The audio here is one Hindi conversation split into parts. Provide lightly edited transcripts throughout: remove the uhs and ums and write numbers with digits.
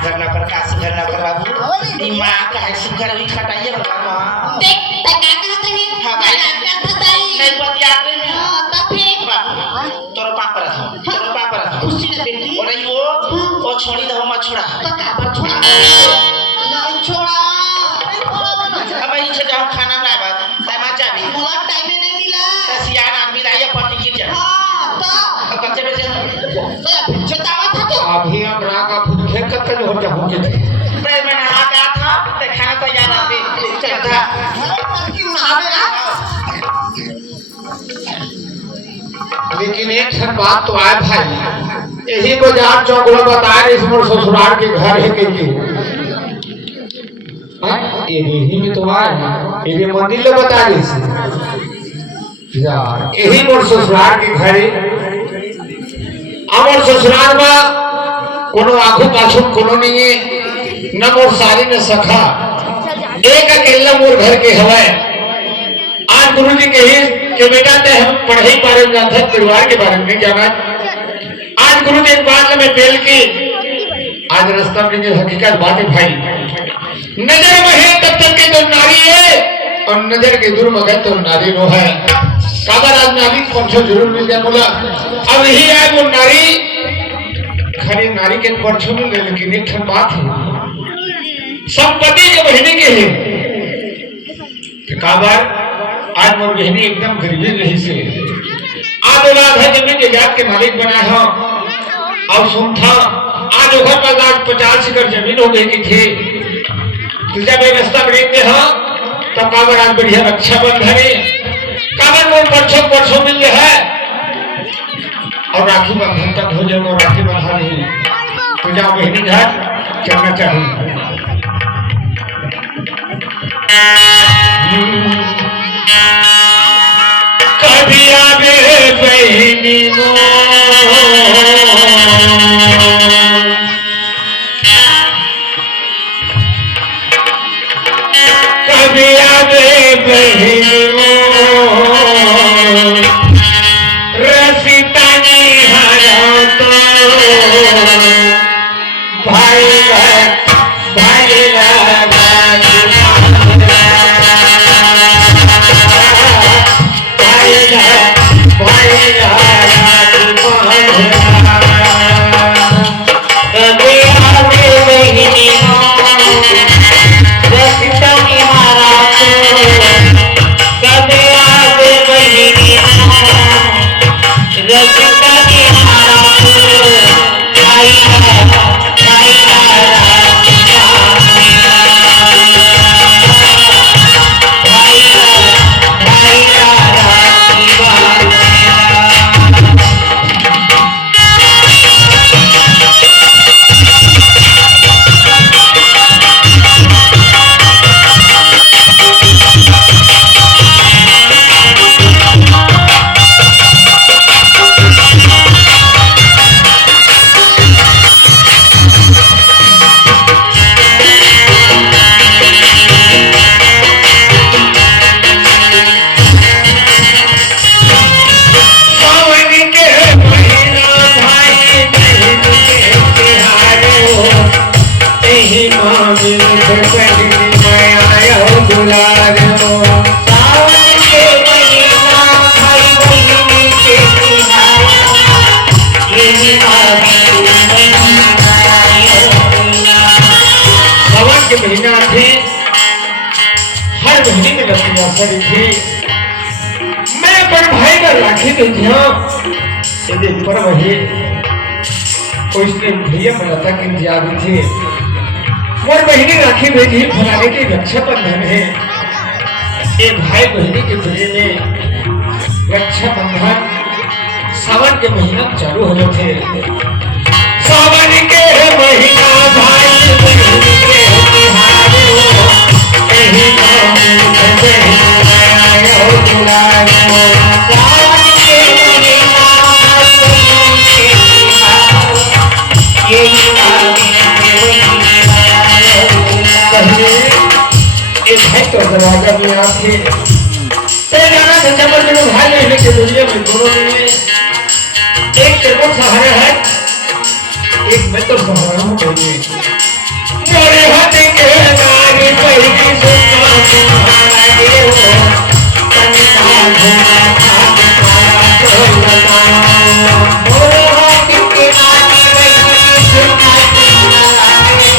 सुगर न कर का सुगर न कर बाबू दिमाग का है सुगर भी खटाइए बाबा देख तका कहते हैं हां भाई का थताई नहीं पतिया में हां तब फिर तोर पापा रहा खुशी ना बेटी और वो छोड़ी दो मत छोड़ा तो का पर छोड़ा नहीं छोड़ा अब ई से जाओ खाना ना बात टाइम आ जाबी मोला टाइम नहीं मिला सियान आदमी दाइया पति गिर जा हां तो बच्चे बच्चे तो चतावा था तो अभी हम रागा भूखे कतल हो जाओगे मैं नहा का था ते खाना तैयार अभी चल था लेकिन एक सब बात तो आए भाई यही को जान चौक में बताए इस मोर ससुराल के घर है के ये यही में तो आए ये मंदिर ले बता दी यार यही मोर ससुराल के घर है अमर ससुराल में कोनो आंखों पाछू कोनो नहीं है न मोर सारी न सखा एक अकेला मोर घर के हवा आज गुरु जी कही कि बेटा ते हम पढ़ाई बारे में जानते परिवार के बारे में जाना आज गुरु जी एक बात में बेल की आज रास्ता में जो हकीकत बात है भाई नजर में है तब तक के तो नारी है और नजर के दूर में गए तो नारी नो है काबर आज नारी परसों जरूर मिल जाए बोला अब यही आए वो नारी खरी नारी के परसों मिल गए लेकिन एक बात है संपत्ति के बहने के है काबर आज मोर बहनी एकदम गरीबी रही से आज औलाद है जमीन जात के मालिक बना है और सुन था आज घर पर आज 50 एकड़ जमीन हो गई थी तुझे व्यवस्था बनेंगे हाँ तो काबर आज बढ़िया रक्षा बंधन है काबर मोर परसों मिल है और राखी बंधन तक हो जाए राखी बंधा नहीं तुझे बहनी घर चलना चाहिए कभी आवे बहनी नो कभी आवे बहनी नो रसीता नहीं हारा तो भाई मैं अपन भाई का राखी दे दिया पर वही उसने भैया बनाता कि जावी थे और बहनी राखी भेजी फलाने की रक्षा बंधन है एक भाई बहनी के जुड़े में रक्षा बंधन सावन के महीना चालू हो थे सावन के महीना भाई बहनी के तिहार दरवाजा में आके जाना सच्चा पर भाई रहने के दुनिया में दोनों में एक तेरे सहारा है एक मैं तो सहारा हूँ बहनी मोरे हाथ के नारी बहनी सुना तुम्हारा ये हो तनिका घुमा था तो लगा मोरे हाथ के नारी बहनी सुना तुम्हारा ये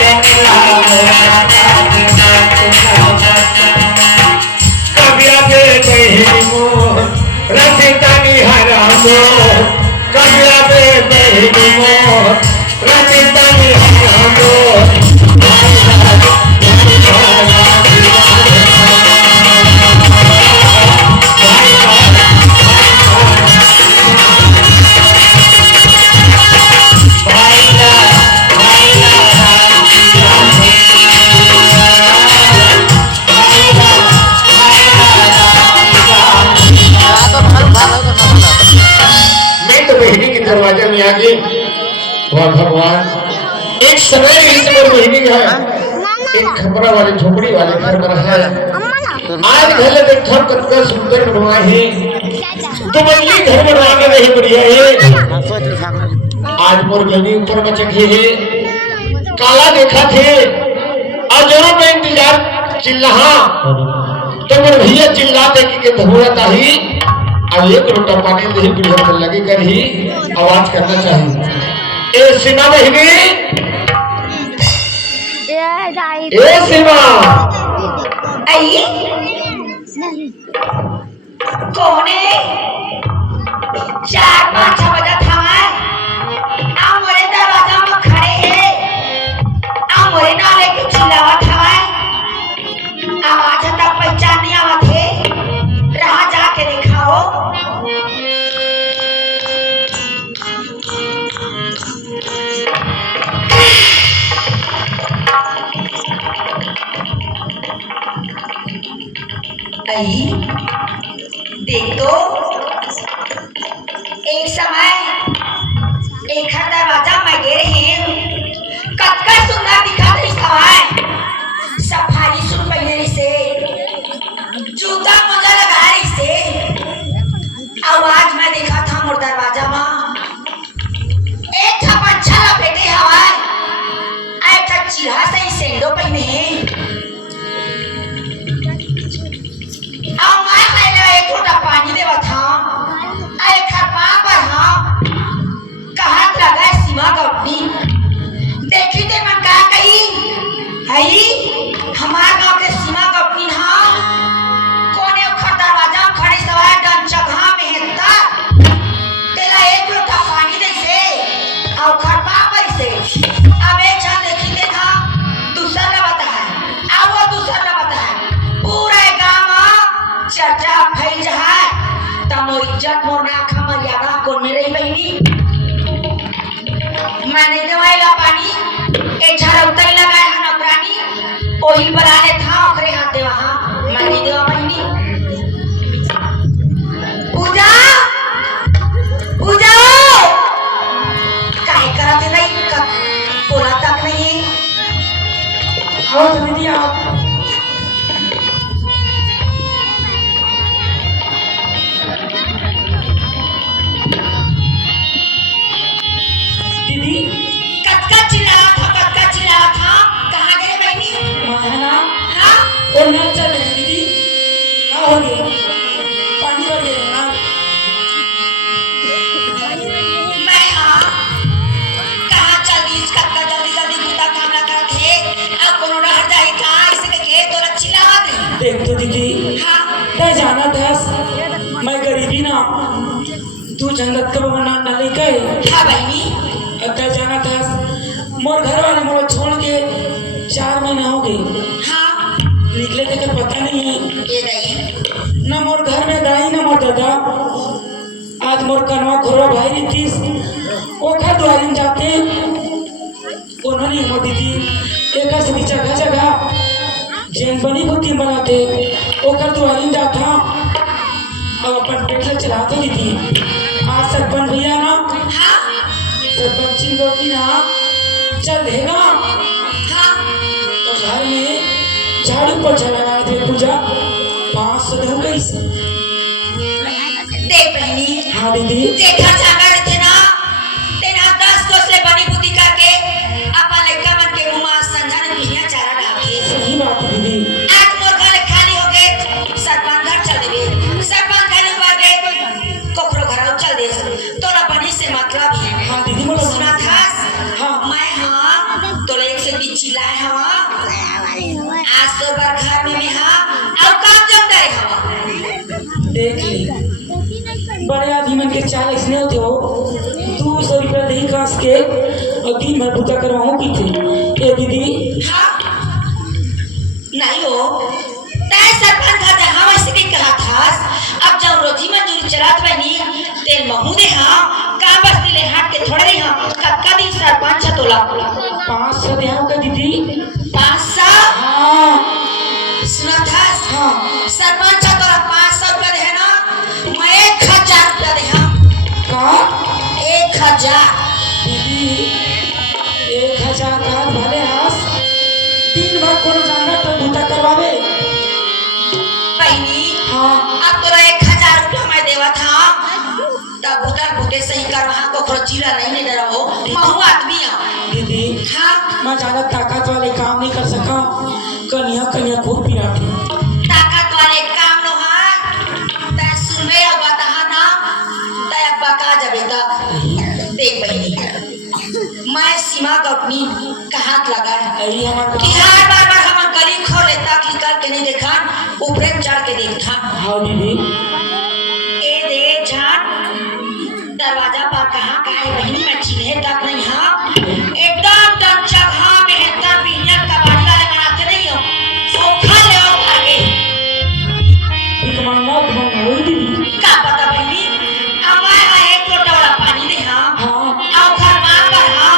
तनिका घुमा था कबिया बे बहनी मोर रसितानी हरामो कबिया बे बहनी मोर रसितानी हरामो दरवाजे में आगे वाह भगवान एक समय इस महीने का एक खपरा वाले झोपड़ी वाले घर में रहा है आज घर देखो कितना सुंदर बनवा है तो बल्ली घर बनवाने नहीं बढ़िया है आज मोर गली ऊपर में चढ़ी है काला देखा थे और जरूर मैं इंतजार चिल्ला तो मेरे भैया चिल्लाते कि धोता ही अब एक लोटा पानी दही बुढ़िया में लगी कर ही आवाज करना चाहिए ए सीमा बहनी ए सीमा आई कौन है 4-5 बजे था आ मोरे दरवाजा में खड़े है आ मोरे नाले के चिल्लावा था आवाज तक पहचान नहीं आवत है रहा जाके दिखाओ आई देख तो एक समय एक दरवाजा में गिर है कतका सुंदर दिखा रही सवाय सफारी सुन पहले से जूता मोजा लगा रही से आवाज में देखा था मोर दरवाजा में एक था पंछा लपेटे हवाए एक था चिढ़ा से सेंडो पहने अब मैं खाइला एक लोटा पानी देवा था एक खरपा पर हाँ कहाँ लगा सीमा गपनी देखी ते मन का कही हई हमार गांव के सीमा गपनी हाँ कोने उखर दरवाजा में खड़ी सवार डन जगह में है तेरा एक लोटा पानी दे से और खरपा पर से अब एक जन देखी ते था दूसरा ला बता है अब वो दूसरा ला बता है पूरा गांव चर्चा फैल जाए तब मोर इज्जत मोर नाखा मर्यादा कौन मेरे बहनी मैंने दवाईला पानी एक झाड़ा उतर लगाया है नौकरानी ओही बलाने था ओकरे हाथ दे वहां मैंने देवा बहनी पूजा पूजा काहे करत नहीं बोला तक नहीं आओ तुम दी आओ और चल रहे दीदी क्या हो गया पानी भर गया ना मैं कहाँ चल दी कत्ता जल्दी जल्दी पूजा कामना करके अब कोनो रह जाए कहाँ इसके के तो चिल्ला दे देख तो दीदी हाँ तय जाना था मैं गरीबी ना तू जंगत का बना ना लेकर हाँ बहनी तय जाना था मोर घर वाले मोर छोड़ के 4 महीने हो गए हाँ निकले थे पता नहीं ये नहीं न मोर घर में दाई न मोर दादा आज मोर कनवा खोरा भाई नीतीश ओखा द्वारी में जाते उन्होंने मोर दीदी एक से जगह जगह जैन बनी बुद्धि बनाते ओखर द्वारी में जाता अब अपन ट्रैक्टर चलाते दीदी आज सरपंच भैया ना हाँ सरपंच चिंगोटी ना चल देगा हाँ तो घर में झाड़ू पोछा लगा दे पूजा 500 दो गई देख बहनी हाँ दीदी देखा जाकर थे ना तेरा 10 को से के और दिन भर पूजा करवाऊँ की थे ए दीदी। हाँ नहीं हो तय सरपंच था जहाँ वैसे भी कहा था अब जब रोजी मंजूरी चलात बनी तेल महू दे हाँ का बस दिले हाथ के थोड़े रही हाँ कक्का दिन सरपंच तोला 500 दे का दीदी। 500? हाँ सुना था हाँ सरपंच तोला 500 रुपया दे ना मैं 1000 रुपया दे हाँ का 1000 दीदी 1000 का भले हास दिन भर कोनो जाना तो बूता करवावे। बहनी हाँ अब तोरा 1000 रुपया मैं देवा था तब बूता बूते सही कर वहाँ को खर्चीला नहीं दे रहो महू आदमी है दीदी। हाँ मैं ज्यादा ताकत वाले काम नहीं कर सका कन्या कन्या खूब पिराती ताकत वाले काम नो हाँ तै सुनबे अब बता ना तै अब बका जबे तक देख बहनी मैं सीमा को अपनी कहात लगा अरे हमारे कि हर बार हम गली खोल लेता निकल के नहीं देखा ऊपर चढ़ के देखता। हाँ दीदी ए दे झाट दरवाजा पर कहाँ है बहनी मैं चिन्हे तक नहीं हाँ एकदम तक जगह में है तब बिनिया कबाड़ी वाले बनाते नहीं हो सोखा ले आओ आगे वही दीदी। का पता बहनी हमारा एक लोटा वाला पानी दे हाँ हाँ आओ घर मार पर हाँ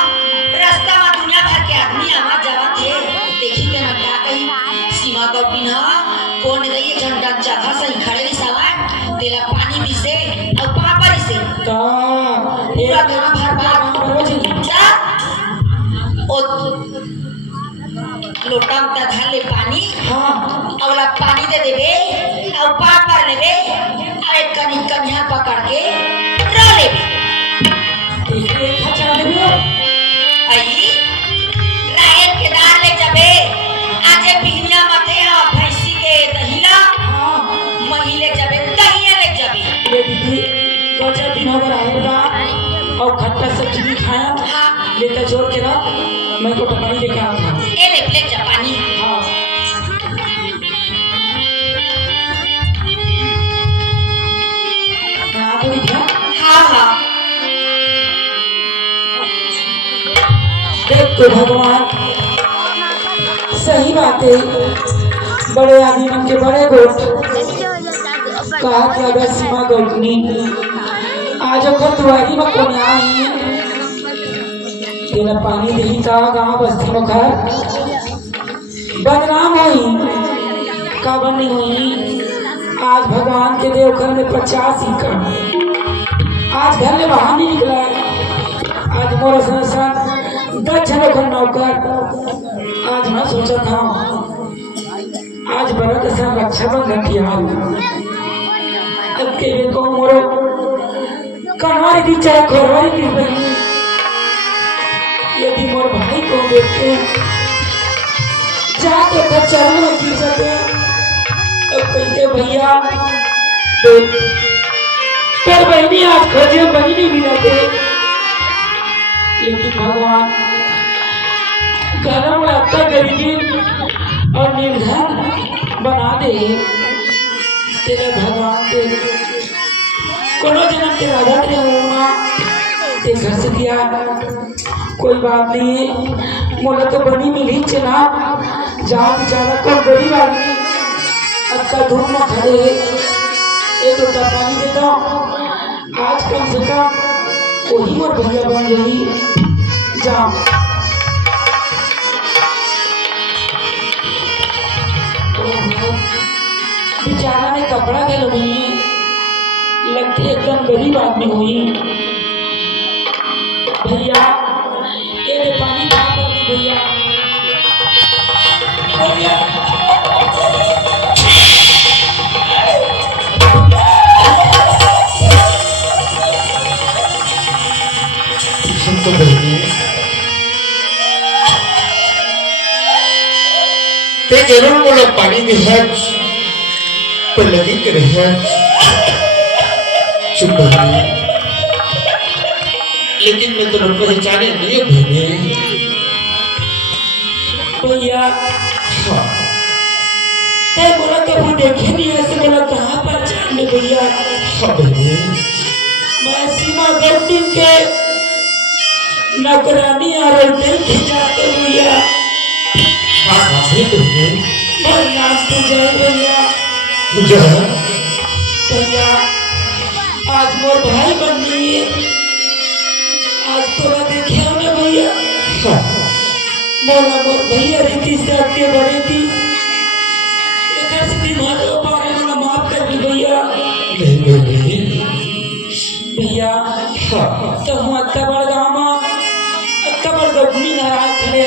रास्ता में दुनिया भर के आदमी आवा जावा थे देखी के ना क्या कही सीमा को बिना कौन रही झंडा जगह से खड़े नहीं सवार तेला पानी भी से और पापड़ से का पूरा गांव भर बार रोज जा ओ लोटा में धर ले पानी हाँ अगला पानी दे देबे और पापड़ लेबे और एक कनी कन्या पकड़ के रो लेबे 1000 देबो आई रायत के दाल ले जाबे आज बिहनिया मथे हा भैंसी के दहिला हाँ महिले जाबे दहिया ले जाबे ये दीदी गजा दिन अगर आएगा और खट्टा सब्जी भी खाया हाँ लेकर जोड़ के रख मैं को पानी लेके आऊंगा। ए ले जा पानी हाँ हाँ तो दीदी हाँ हाँ देख तो भगवान सही बात है बड़े आदमी के बड़े गोट कहा कि अगर सीमा गौतनी आज ओकर दुआरी में कोने आई तेरा पानी दही का गाँव बस्ती में घर बदनाम होई का बनी हुई आज भगवान के देव घर में 50 ही का आज घर में बाहर नहीं निकला आज मोर संसार 10 जनों का नौकर आज मैं सोचा था आज बड़ा कैसा रक्षाबंधन की हाल अब के को मोरो कनवारी दी चाहे खोरवारी की बहनी यदि मोर भाई को देखते जाके घर चरण में गिर सके अब कहते भैया पर बहनी आज खोजे बनी नहीं मिला थे लेकिन भगवान घर में लगता गरीबी और निर्धन बना दे तेरे भगवान के कोनो जन्म के राजा तेरे होना ते घर से दिया कोई बात नहीं है मोला तो बनी मिली चला जहाँ बेचारा कोई गरीब आदमी अक्का धूप में खड़े एक लोटा पानी देता आज कम से कम वही मोर भैया बन गई जा बेचारा ने कपड़ा के लोग लगते एकदम गरीब आदमी हुई भैया ये ले पानी खा कर भैया भैया तो बहनी ते जरूर मोला पानी दिहज पर लगी के रहज चुप बहनी लेकिन मैं तो पहचाने नहीं बहनी भैया हाँ ते बोला कभी देखे नहीं ऐसे बोला कहाँ पहचान में भैया हाँ बहनी मैं सीमा गौतम के नौकरानी आ रही देखी जाते भैया और नाच तो जाए भैया भैया आज मोर भाई बन गई है आज तोरा देखे हमने भैया मोला मोर भैया रीति से आगे बढ़े थी एक दिमाग बारे में माफ कर दी भैया भैया तो हम अत्तबड़ गाँव अत्तबड़ गौनी नाराज खड़े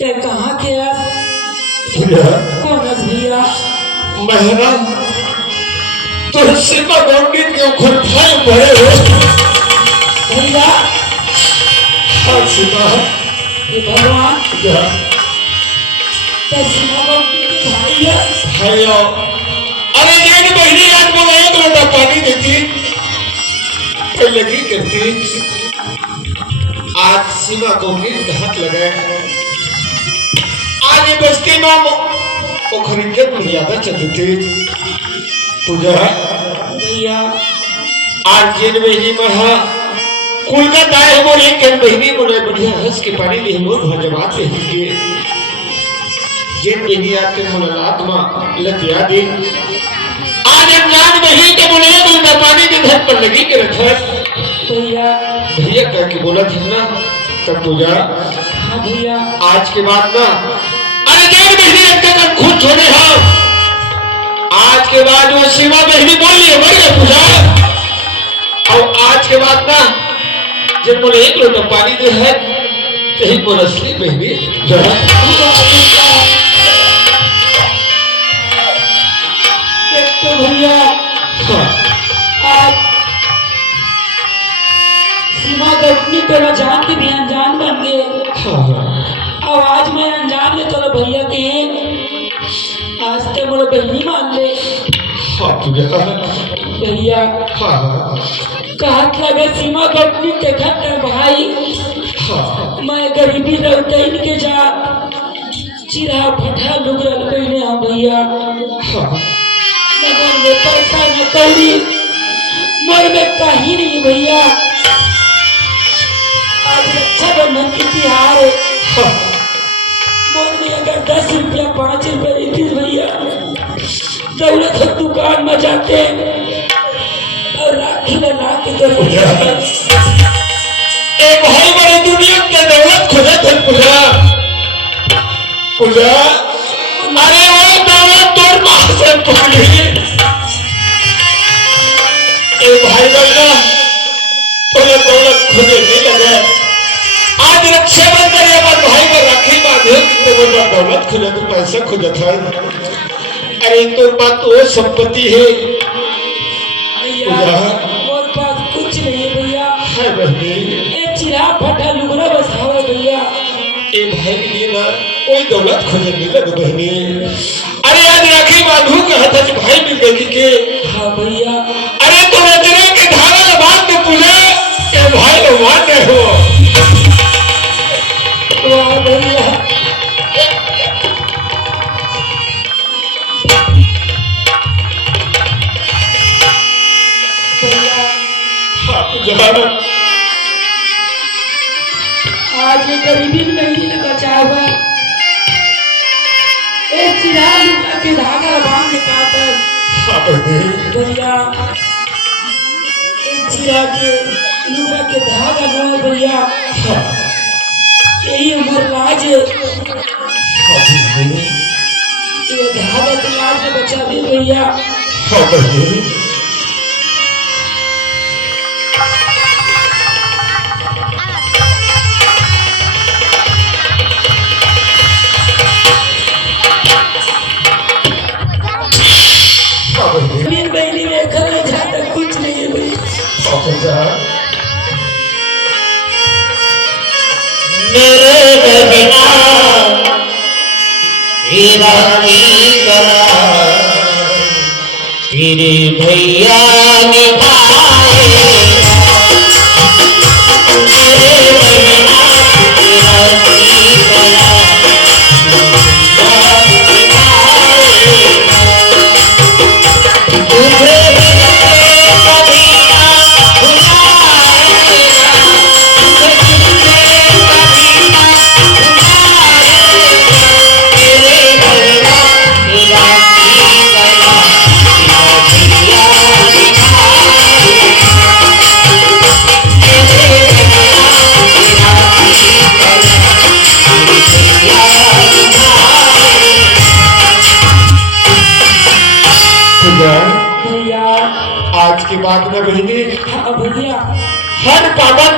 के कहाँ के कौन भैया महरा तुझसे गौनी के खुद भाई बड़े हो भैया ये भगवान सीमा गौनी के भाई है अरे ये बहनी आज बोला एक लोटा पानी देती कोई लगी करती आज सीमा गौनी के हाथ लगाए आज ये बस्ती में पोखरी के मर्यादा चलती पूजा भैया आज जिन बहनी महा कुल का दाय मोर एक के बहनी बोले बढ़िया हंस के पानी ले मोर भजमात ले के जिन बहनी आते मोर आत्मा लतिया दे आज अनजान बहनी के बोले तो पानी के धर पर लगी के रखा भैया भैया कह के बोला था ना तब पूजा हाँ भैया आज के बाद ना अरे जिन बहनी रखते खुद छोड़े हाँ आज के बाद वो सीमा बहनी बोल रही है वही पूजा और आज के बाद ना जब बोले एक लोटा पानी दे है तो ही बोल असली बहनी जो है तो भैया आज सीमा गौतमी तेरा जान के भी अनजान बन गए अब आज मैं अनजान में तेरा भैया के आज ते मोर बहनी मान ले भैया कहत लगे सीमा गौतमी के घर भाई मैं गरीबी रहते इनके जा चिरा फटा लुगरल पहने हाँ भैया मगर में पैसा न कौड़ी मोर में कहीं नहीं भैया आज रक्षाबंधन की तिहार मोर में अगर 10 रुपया 5 रुपया रहती भैया दौलत दुकान में जाते और राखी बना के एक भाई बड़ी दुनिया के दौलत खुदा थे पूजा पूजा अरे वो दौलत तोड़ मार से पकड़ी एक भाई बड़ा तो दौलत खुदे नहीं लगे आज रक्षाबंधन या बात भाई को राखी बांधे तो वो दौलत खुदे तो पैसा खुदा था अरे तो बात वो संपत्ति है भैया मोर पास कुछ नहीं है भैया है बहनी एक चिरा फटा लुगरा बसावे भैया एक भाई के लिए ना कोई दौलत खोजे नहीं लग बहनी अरे आज राखी बांधू कहा था भाई मिल गई के हाँ भैया अरे तो रजने के धारा बांध में पूजा के भाई लोग माने हो वाह भैया आज ये गरीबी में नहीं बचा हुआ एक चिरा लुगा के धागा बांध के काटल भैया एक चिरा के लुगा के धागा न भैया यही हमारे लाज ये धागा के लाज से बचा दे भैया बहनी में घर जाता कुछ नहीं है भैया मेरे बिना तेरे भैया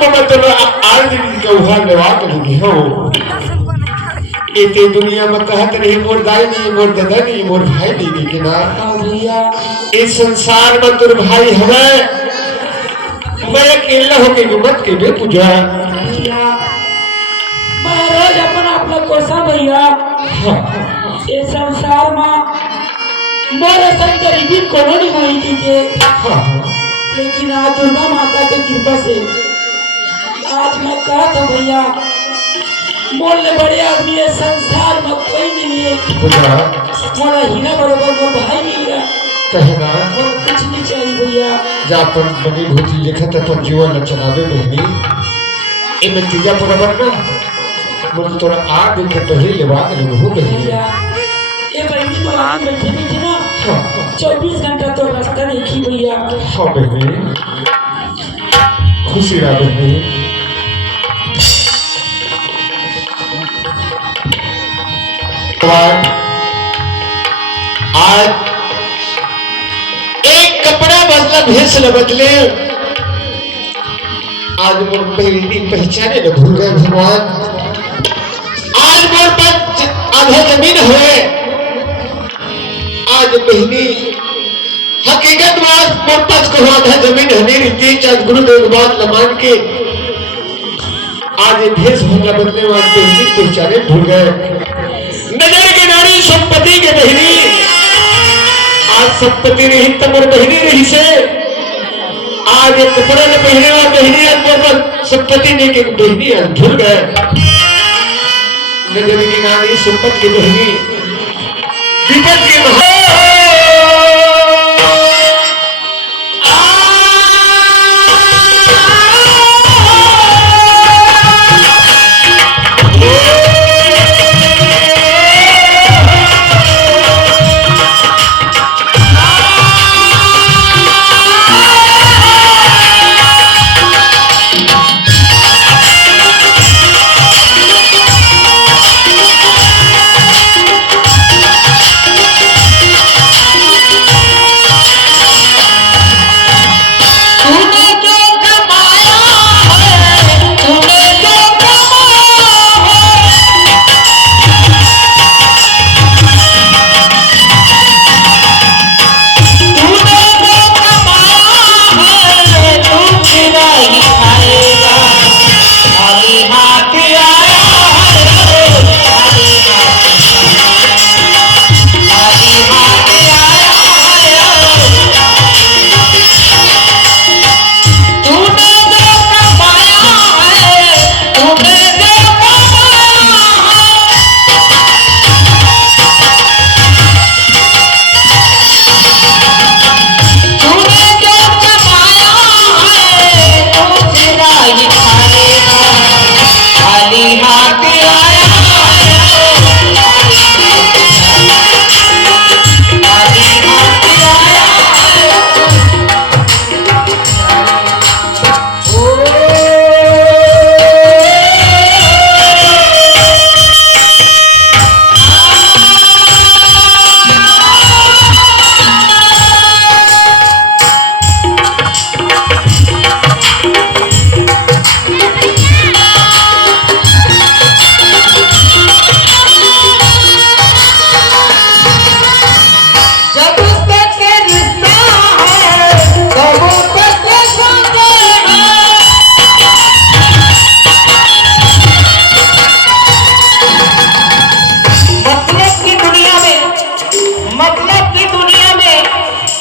में मतलब आज का उहार लेवा के लगी हो इतने दुनिया में कहत रही मोर दाई नहीं मोर दादा नहीं मोर भाई नहीं के ना भैया इस संसार में तुर भाई हवे मैं अकेला होके मत के बे पूजा भैया मैं रोज अपना अपना कोसा भैया इस संसार में मोर सन गरीबी कोनो नहीं हुई थी के लेकिन आज दुर्गा माता की कृपा से आज मैं कहता हूँ भैया मोल बड़े आदमी है संसार में कोई नहीं है मोरा हीरा बरोबर मोर भाई नहीं है कहना मोर कुछ नहीं चाहिए भैया जा पर बनी भूति लिखत तो जीवन न चलावे बहनी इमे तीजा बराबर ना मोर तोरा आग के पहले लेवा के हो बहनी भैया ये बहनी तो आगे बैठे नहीं थी ना 24 घंटा तो रास्ता देखी भैया हाँ बहनी खुशी रहा बहनी आज एक कपड़ा बदला भेस न बदले आज मोर पहली पहचाने न भूल गए भगवान आज मोर पास आधा जमीन है आज बहनी हकीकत बात मोर पास को आधा जमीन है नहीं रीति आज गुरुदेव बात लमान के आज ये भेस भूला बदले आज बहनी पहचाने भूल गए नजर के नारी संपत्ति के बहनी आज संपत्ति नहीं तो मोर बहनी नहीं से आज एक कपड़े में बहने वाला बहनी आज मोर संपत्ति नहीं के बहनी आज भूल गए नजर की नारी संपत्ति की बहनी विपद के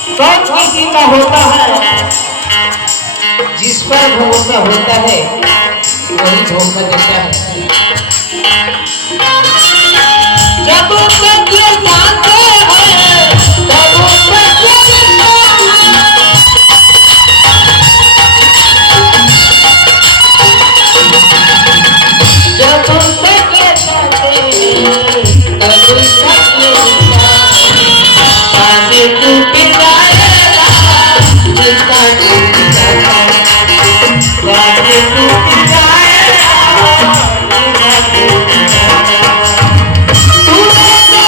होता है, जिस पर भरोसा होता है वही धोखा देता है। जब तक ये जानते हैं तब तक ये जब तक ये जानते हैं तब तक ये आगे टूट जाएगा जिसका टूट जाएगा आगे टूट जाएगा जिसका टूट जाएगा। तूने जो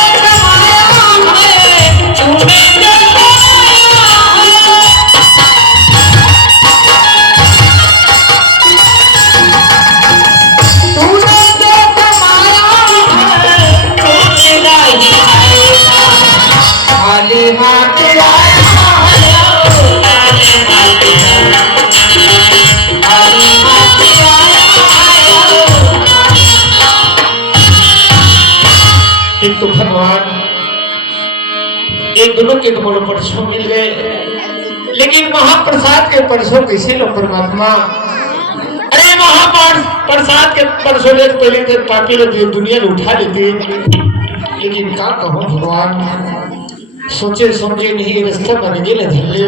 के तो बोलो परसों मिल गए, लेकिन महाप्रसाद के परसों कैसे लो परमात्मा? अरे महाप्रसाद के परसों ले पहले तो पापी लोग दुनिया में उठा लेते, लेकिन क्या कहो भगवान, सोचे समझे नहीं रास्ते बन गए धल्ले।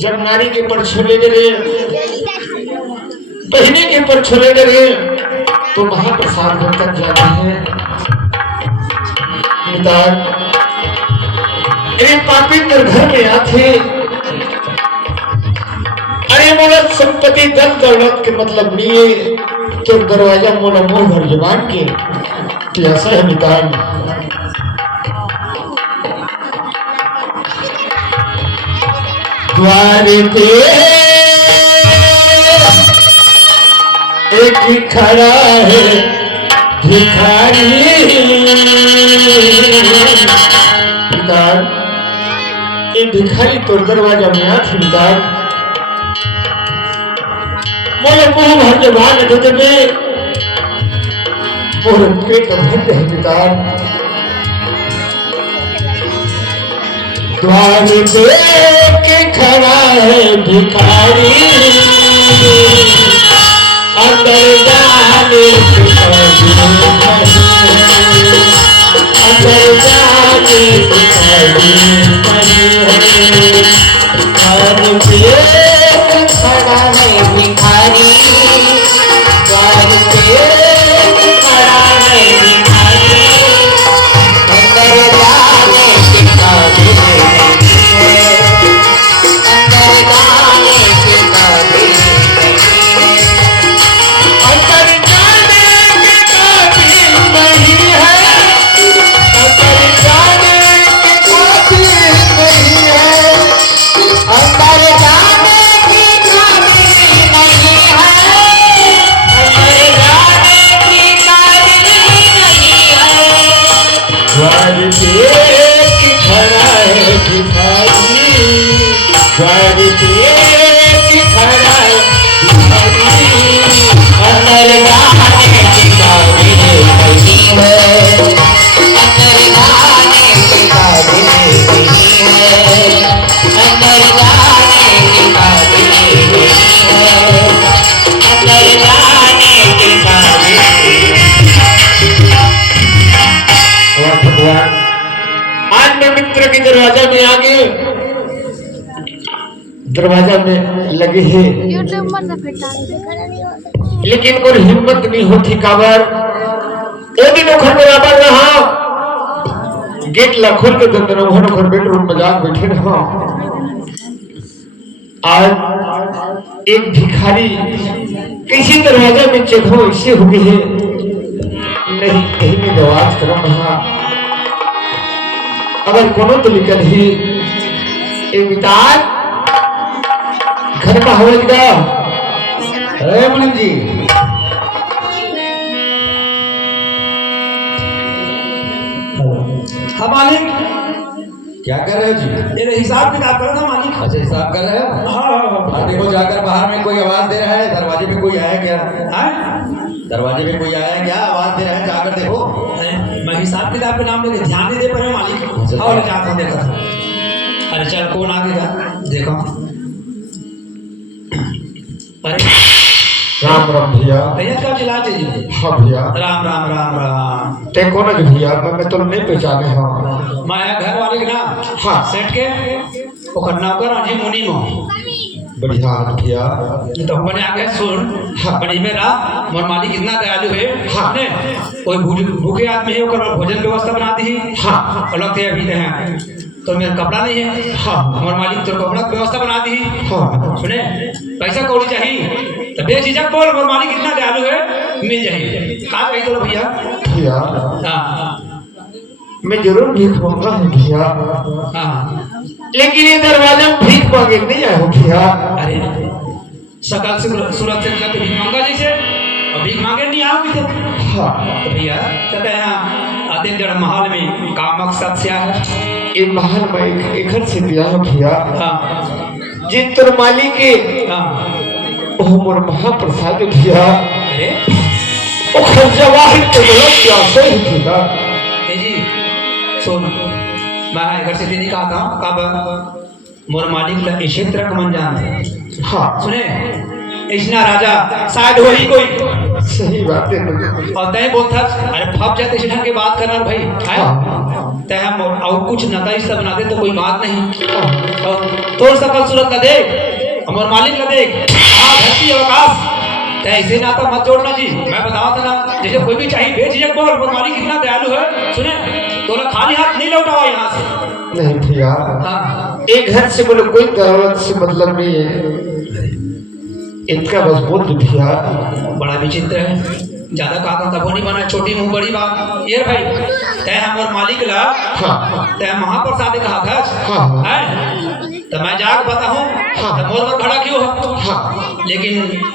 जब नारी के परसों ले गए, बहने के परसों ले गए, तो महाप्रसाद बनकर जाते हैं। अरे पापी घर में आते, अरे मोला संपत्ति धन दौलत के मतलब नहीं है, तो दरवाजा मोला मुंह भर जबान के प्यासा है निदान। द्वार पे एक खड़ा है भिखारी, ये भिखारी तो दरवाजा में आती निदान, मोले मुंह भर जबान देते में मोरे पेट भर रहे निदान। द्वार पे के खड़ा है भिखारी, अंदर जाने की अंदर जाने की खड़ा है भिखारी, द्वार पे खड़ा है भिखारी, अंदर जाने की काबिल नहीं है, अंदर जाने की काबिल नहीं है, अंदर जाने की काबिल नहीं है, अंदर जाने की काबिल नहीं है, अंदर जाने की काबिल नहीं है, अंदर जाने की काबिल नहीं है। द्वार पे के खड़ा है भिखारी, द्वार पे के खड़ा है भिखारी, अंदर जाने की काबिल नहीं है, अंदर जाने की काबिल नहीं है, अंदर जाने की काबिल नहीं है, अंदर जाने की काबिल और भगवान आज मैं मित्र के दरवाजा में आ गए, दरवाजा में लगे हैं, लेकिन कोई हिम्मत नहीं होती काबर। ओ दिन ओखर बराबर रहा, गेट ला खोल के दंदन ओखर बेडरूम में जाके बैठे रहा। आज एक भिखारी किसी दरवाजा में चढ़ो ऐसे हो गए हैं, नहीं कहीं में आवाज कर रहा, अगर कोनो तो निकल ही एक मितार घर में हवज का। अरे मुनीम जी, हाँ मालिक, क्या कर रहे हो जी? मेरे हिसाब किताब करो ना मालिक। अच्छा हिसाब कर रहे हो? हाँ देखो जाकर बाहर में कोई आवाज दे रहा है, दरवाजे पे कोई आया क्या? हाँ, दरवाजे पे कोई आया क्या? आवाज दे रहा है, जाकर देखो। मैं हिसाब किताब के नाम लेके ध्यान नहीं दे पा रहा हूँ मालिक। और जाता हूँ, देखा था। अरे चल कौन आ गया देखो। अरे राम राम भैया। भैया क्या चिल्ला चाहिए? हाँ भैया। राम राम राम राम। ते कौन है भैया? मैं तो नहीं पहचाने। हाँ मैं घर वाले के ना, हाँ सेठ के ओकर नौकर अजी मुनि मो बढ़िया भैया। तो हमने आगे सुन। हाँ। बड़ी मेरा मोर मालिक इतना दयालु है। हाँ। ने कोई भूखे आदमी है, ओकर भोजन व्यवस्था बना दी। हाँ। और लगते अभी हैं तो मेरा कपड़ा नहीं है। हाँ। मोर मालिक तो कपड़ा की व्यवस्था बना दी। हाँ। सुने पैसा कौड़ी चाहिए तो बेझिझक बोल, मोर मालिक इतना दयालु है, मिल जाएगी। कहाँ कही तो भैया? भैया हाँ मैं जरूर भीख मांगा हूँ भैया, हाँ। लेकिन ये दरवाजा में भीख मांगे नहीं आया हूँ भैया। अरे सकल से सूरत से जाके भीख मांगा जैसे, और भीख मांगे नहीं आओगे तो? हाँ तो भैया कहते हैं आते जड़ महल में का मकसद से है? ये महल में एक घर से दिया है भैया। हाँ जिन तर मालिक के हाँ। ओ मोर महाप्रसाद भैया, अरे ओ खर्चा वाहिद के बोलो क्या सही थी ना। जी सुन, मैं घर से नहीं कहा था कब मोर मालिक ला इसे तरह मन जानते हाँ सुने इसना राजा शायद वही कोई सही बात है और तय बोलता अरे फप जाते इस ढंग के बात करना भाई है तय हम और कुछ नता इस सब बना दे तो कोई बात नहीं और तोर सकल सूरत का देख हमारे मालिक का देख हाँ धरती अवकाश तय ऐसे नाता मत जोड़ना जी मैं बताओ था ना जैसे कोई भी चाहिए बेझिझक बोल हमारे मालिक कितना दयालु है सुने तो खाली हाथ नहीं लौटाओ यहाँ से नहीं भैया हाँ एक घर से बोले कोई दावत से मतलब नहीं है इनका बस बोल दो भैया बड़ा विचित्र है ज्यादा कहा था नहीं बना छोटी मुंह बड़ी बात ये भाई तय हमारे मालिक ला हाँ तय महाप्रसाद कहा था हाँ है तो मैं जाके बताऊं हाँ। तो मोर पर खड़ा क्यों हो हाँ लेकिन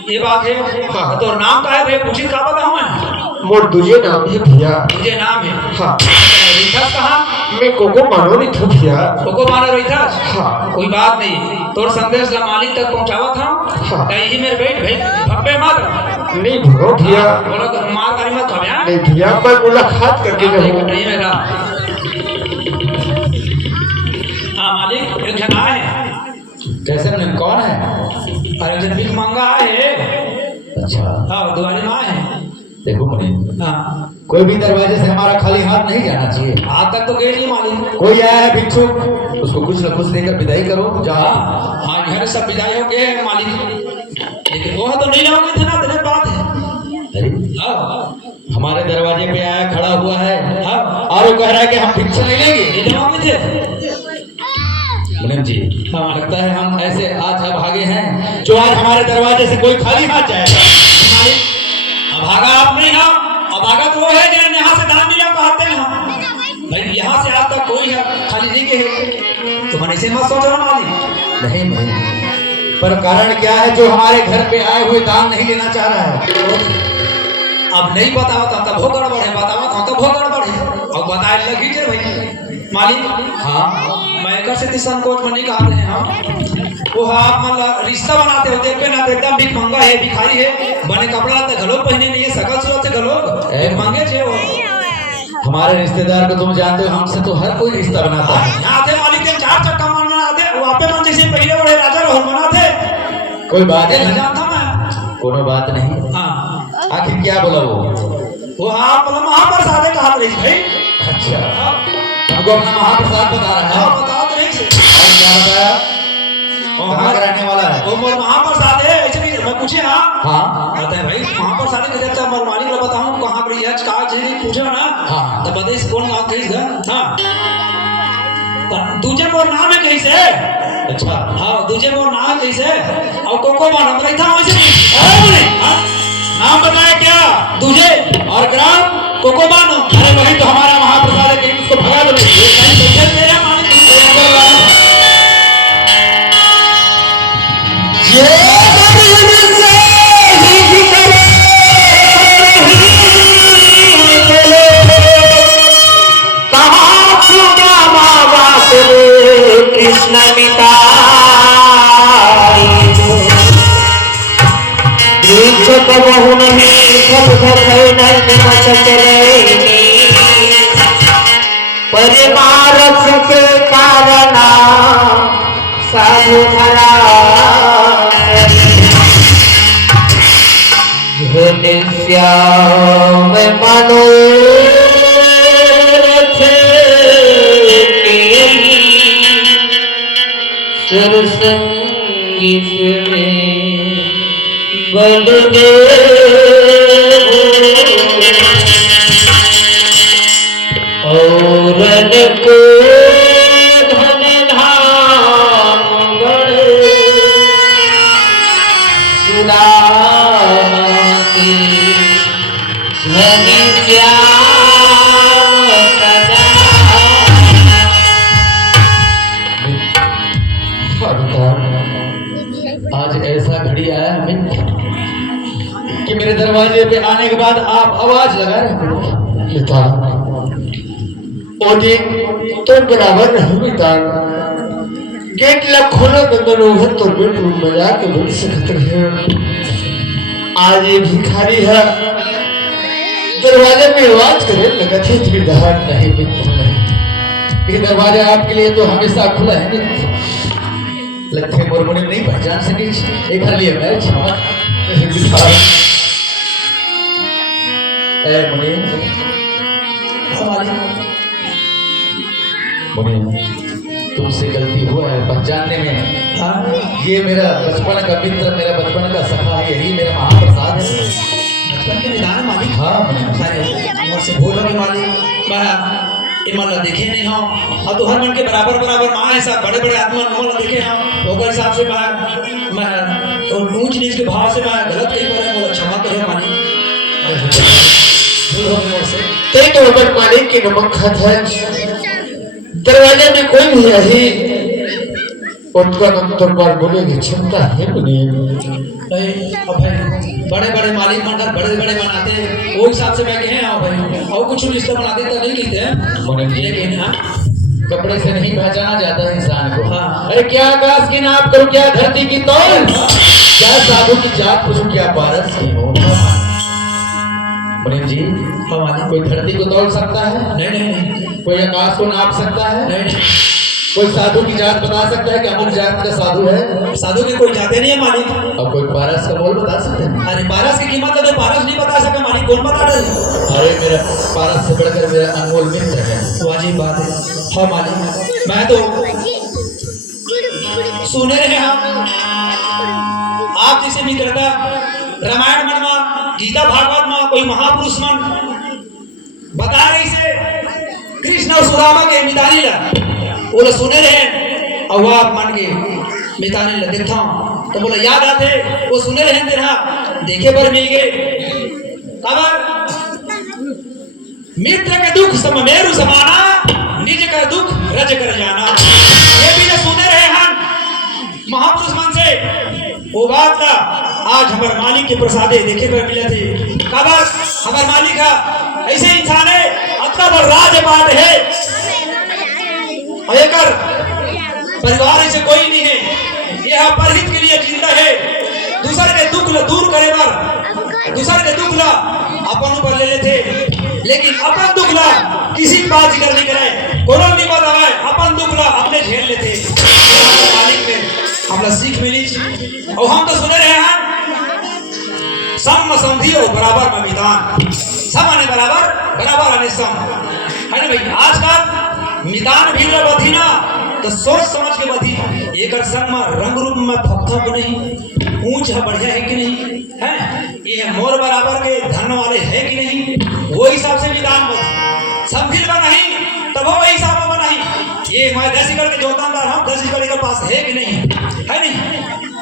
ये बात है हाँ। तो नाम का है भाई पूछी का बताऊं मैं मोर दूजे नाम है भैया मुझे नाम है हाँ रिथस कहा मैं कोको बानो नहीं था भैया कोको बानो रिथस हाँ कोई बात नहीं तोर संदेश ला मालिक तक पहुंचावा था हाँ। तो यही मेरे बैठ भाई भब्बे मत नहीं भगो भैया बोलो तो मार करी मत खबिया नहीं भैया मैं मुलाकात करके जाऊँ नहीं मेरा हाँ मालिक एक जगह है कैसे मैंने कौन है? अरे जन भीख मांगा है अच्छा हाँ दुआरी माँ है देखो मुझे हाँ कोई भी दरवाजे से हमारा खाली हाथ नहीं जाना चाहिए। आज तक तो गए नहीं मालिक कोई आया है भिक्षुक उसको कुछ न कुछ देकर विदाई करो जा। हाँ घर सब विदाई हो गए हैं मालिक लेकिन वो तो नहीं लाओगे थे ना तेरे बात है अरे हाँ हमारे दरवाजे पे आया खड़ा हुआ है हाँ और वो कह रहा है कि हम भिक्षा नहीं लेंगे। नहीं लाओगे थे मुनीम जी हाँ लगता है हम ऐसे आज भागे हैं जो आज हमारे दरवाजे से कोई खाली हाथ जाएगा। मालिक अब भागा आप नहीं ना अब भागा तो वो है जो यहाँ से दान मिला कहते हैं हम भाई यहाँ से आज तक कोई है खाली नहीं गए तो मन ऐसे मत सोचो ना मालिक नहीं नहीं पर कारण क्या है जो हमारे घर पे आए हुए दान नहीं लेना चाह रहा है? अब नहीं बताओ तब तक भोग गड़बड़ है बताओ तब भोग गड़बड़ है और बताए लगी जे भाई मालिक हाँ मैं कर से संकोच में नहीं कहा रहे हैं वो आप मतलब रिश्ता बनाते हो देखते ना तो एकदम भीख मंगा है भिखारी है बने कपड़ा तो गलोग पहने नहीं है सकल सूरत से गलोग मांगे छे वो हमारे रिश्तेदार को तुम जानते हो हमसे तो हर कोई रिश्ता बनाता है। यहाँ थे मालिक के 4 चक्का मारना आते वहाँ पे मन जैसे पहले बड़े राजा रोहन बना थे कोई बात नहीं जानता मैं कोनो बात नहीं। हाँ आखिर क्या बोला वो हाँ मतलब महाप्रसाद कहा रही भाई अच्छा हमको अपना महाप्रसाद बता रहा है। हाँ बता तो रही और क्या बताया कहाँ का रहने वाला है? वो मोर महाप्रसाद है ऐसे भी मैं पूछे हाँ हाँ कहते हैं भाई महाप्रसाद के जब तक मालिक ला बताऊं कहाँ पर यह काज है पूछो ना हाँ। तो बताइए कौन बात कही है हाँ दूजे मोर नाम है कहीं से अच्छा हाँ दूजे मोर नाम कहीं से और कोको बानो रही था वैसे नाम बताया क्या दूजे और ग्राम कोको बानो अरे वही तो हमारा महाप्रसाद है कहीं उसको भगा दो तेरा मालिक कृष्ण मिता बहु नहीं परिमारस के कारण साधु हरा श्याम मनो सुर संगीत में बलदेव औरन को धन धाम गण सुदामाती धन श्याम सदा आज ऐसा घड़ी आया हमें कि मेरे दरवाजे पे आने के बाद आप आवाज लगा रहे ओजी तो बराबर नहीं बिता गेट लग खोलो बंदर उधर तो बेडरूम में जाके बड़ी सकत है। आज ये भिखारी है दरवाजे में आवाज करे लगा थे इतनी दहाड़ नहीं बिल्कुल नहीं ये दरवाजा आपके लिए तो हमेशा खुला है मित्र। लगते मुरमुनी नहीं पहचान सके एक हर लिए मैं क्षमा मुनि मुनि तुमसे गलती हुआ है पहचानने में। हाँ ये मेरा बचपन का मित्र, मेरा बचपन का सखा है, यही मेरा महाप्रसाद है। बचपन के निदान मालिक। हाँ मुझसे भूलो के मालिक, मैं इमन देखे नहीं हो अब तो हर मन के बराबर बराबर माँ है सब बड़े बड़े आदमी मन देखे हो ओकर हिसाब से मैं और ऊंच नीच के भाव से मैं गलत कहीं पर है, क्षमा करे मालिक। भूल हो गई मुझसे। तो अगर मालिक की नमक खत है दरवाजे में कोई नहीं रही उनका नाम तो बार बोले की क्षमता है नहीं। अब भाई बड़े बड़े मालिक बनकर बड़े बड़े बनाते वो हिसाब से मैं कहे आओ भाई और कुछ रिश्ता बनाते तो नहीं कहते हैं लेकिन हाँ कपड़े से नहीं पहचाना जाता है इंसान को। हाँ। अरे क्या आकाश की नाप करूं, क्या धरती की तौल, क्या साधु की जात पूछूं, क्या पारस की हो। मुनीम जी हमारी कोई धरती को तोल सकता है? नहीं नहीं नहीं कोई आकाश को नाप सकता है? नहीं। कोई साधु की जात बता सकता है कि अमुक जात का साधु है? साधु की कोई जाते नहीं है मालिक। और कोई पारस का मोल बता सकते हैं? अरे पारस की कीमत तो पारस नहीं बता सका मालिक, कौन बता रहे? अरे मेरा पारस से बढ़कर मेरा अनमोल मित्र है। वाजिब बात है। हाँ मालिक मैं तो सुने रहे हम आप जैसे मित्रता रामायण मन में गीता भागवत में कोई महापुरुष मन बता रही से कृष्ण और सुदामा के मितानी ला बोले सुने रहे और वो आप मान के मितानी ला देखता हूँ तो बोले याद आते वो सुने रहे तेरा देखे पर मिल गए खबर मित्र के दुख सममेरु समाना निज का दुख रज कर जाना। ये भी सुने रहे हम महापुरुष मन से वो बात का आज हमारे मालिक के प्रसादे देखे पर मिले थे। खबर हमारे मालिक का ऐसे इंसान है अतना बड़ राजपाट है और एक परिवार ऐसे कोई नहीं है, यह परहित के लिए जिंदा है, दूसरे के दुख ला दूर करे पर दूसरे के दुख ला अपन ऊपर ले लेते लेकिन अपन दुख ला किसी की बात जिक्र नहीं करे, कोनो नहीं बतावे अपन दुख ला अपने झेल लेते। मालिक में हमला सीख मिली और हम तो सुने रहे हैं सम समझी और बराबर में मितान सब आने बराबर बराबर आने सम है ना भाई। आजकल मितान भी बधी ना तो सोच समझ के बधी एक संग में रंग रूप में फक्का को नहीं ऊंच है बढ़िया है कि नहीं है, ये मोर बराबर के धन वाले है कि नहीं वो हिसाब से मितान बधी समझिल बा नहीं तब वो हिसाब में नहीं। ये मैं 10 एकड़ के जोतानदार हम 10 एकड़ के पास है कि नहीं है नहीं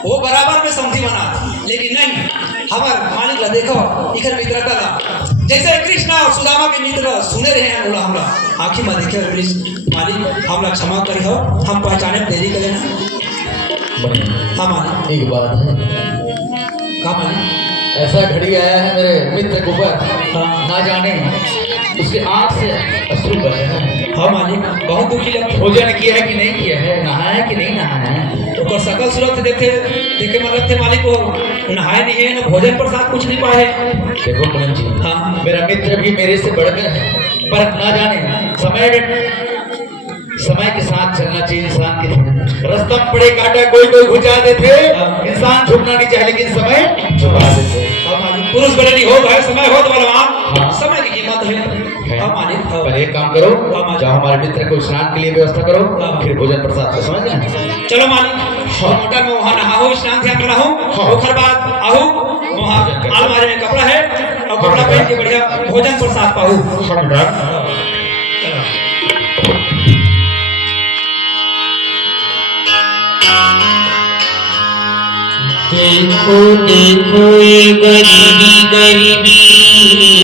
वो बराबर में समझी बना लेकिन नहीं हमार मालिक ला देखो इधर मित्रता ला जैसे कृष्ण और सुदामा के मित्र सुने रहे हैं बोला हमला आखिर में देखे मालिक हमला क्षमा करे हो हम पहचाने देरी करें ना। हाँ मालिक एक बात है, कहा मालिक ऐसा घड़ी आया है मेरे मित्र के ऊपर ना जाने उसके आंख से अश्रु बहे हैं। हाँ मालिक बहुत दुखी लगता भोजन किया है कि नहीं किया है, नहाया है कि नहीं नहाया है? तो कर सकल सूरत देखे देखे मतलब थे मालिक को नहाए नहीं है ना भोजन प्रसाद कुछ नहीं पाए। देखो पूनम जी हाँ मेरा मित्र भी मेरे से बढ़कर है पर ना जाने समय के साथ चलना चाहिए इंसान के। रास्ता में पड़े कांटा कोई घुचा देते, इंसान झुकना नहीं चाहिए लेकिन समय झुका देते। पुरुष बड़े नहीं हो गए समय हो तो बलवान समय की कीमत है। हाँ मालिक पर एक काम करो जाओ हमारे मित्र को स्नान के लिए व्यवस्था करो फिर भोजन प्रसाद को समझ लें। चलो मालिक मोटर में वहाँ नहाओ स्नान ध्यान कराओ ओखर बाद आओ वहाँ अलमारी में कपड़ा है और कपड़ा पहन के बढ़िया भोजन प्रसाद पाओ। देखो देखो ये गरीबी गरीबी